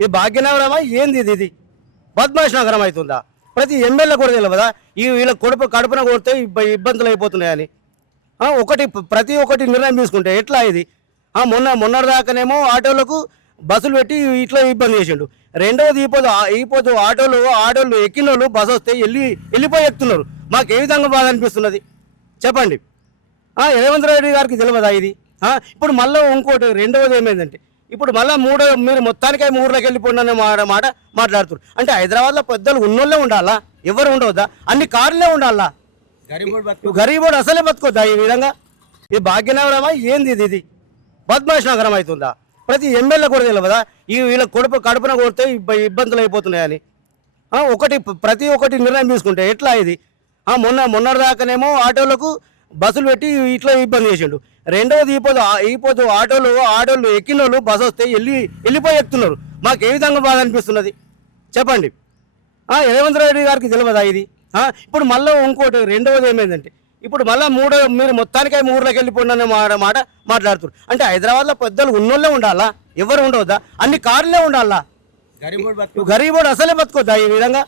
ఈ భాగ్యనగరమా ఏంది ఇది బద్మాష్ నగరం అవుతుందా? ప్రతి ఎమ్మెల్యే కూడా తెలియదా వీళ్ళ కడుపున కొడితే ఇబ్బందులు అయిపోతున్నాయని? ఒకటి ప్రతి ఒక్కటి నిర్ణయం తీసుకుంటే ఎట్లా ఇది? మొన్నటిదాకానేమో ఆటోలకు బస్సులు పెట్టి ఇట్లా ఇబ్బంది చేసిండు. రెండవది ఈపోతు ఆటోలు ఎక్కిన వాళ్ళు బస్సు వస్తే వెళ్ళిపోయి ఎక్కుతున్నారు. మాకు ఏ విధంగా బాధ అనిపిస్తున్నది చెప్పండి. రేవంత్ రెడ్డి గారికి తెలియదా ఇది? ఇప్పుడు మళ్ళీ ఇంకోటి రెండవది ఏమైందంటే ఇప్పుడు మళ్ళీ మీరు మొత్తానికే ఊర్లోకి వెళ్ళిపోండి అనే మాట మాట్లాడుతున్నారు. అంటే హైదరాబాద్లో పెద్దలు ఉన్నోళ్ళే ఉండాలా? ఎవరు ఉండవద్దా? అన్ని కార్లే ఉండాలా? గరీబోడు అసలే బతుకోద్దా ఈ విధంగా? ఈ భాగ్యనగరమా ఏంది ఇది బద్మాష్ నగరం అవుతుందా? ప్రతి ఎమ్మెల్యే కూడా తెలియదా వీళ్ళ కడుపున కొడితే ఇబ్బందులు అయిపోతున్నాయని? ఒకటి ప్రతి ఒక్కటి నిర్ణయం తీసుకుంటే ఎట్లా ఇది? మొన్నటిదాకానేమో ఆటోలకు బస్సులు పెట్టి ఇట్లా ఇబ్బంది చేసిండు. రెండవది ఆటోలు ఎక్కిన వాళ్ళు బస్సు వస్తే వెళ్ళిపోయి ఎక్కుతున్నారు. మాకు ఏ విధంగా బాధ అనిపిస్తున్నది చెప్పండి. రేవంత్ రెడ్డి గారికి తెలియదా ఇది? ఇప్పుడు మళ్ళీ ఇంకోటి రెండవది ఏమైందంటే ఇప్పుడు మళ్ళీ మీరు మొత్తానికే ఊర్లోకి వెళ్ళిపోండి అనే మాట మాట్లాడుతున్నారు. అంటే హైదరాబాద్లో పెద్దలు ఉన్నోళ్ళే ఉండాలా? ఎవరు ఉండవద్దా? అన్ని కార్లే ఉండాలా? గరీబోడు అసలే బతుకోద్దా ఈ విధంగా?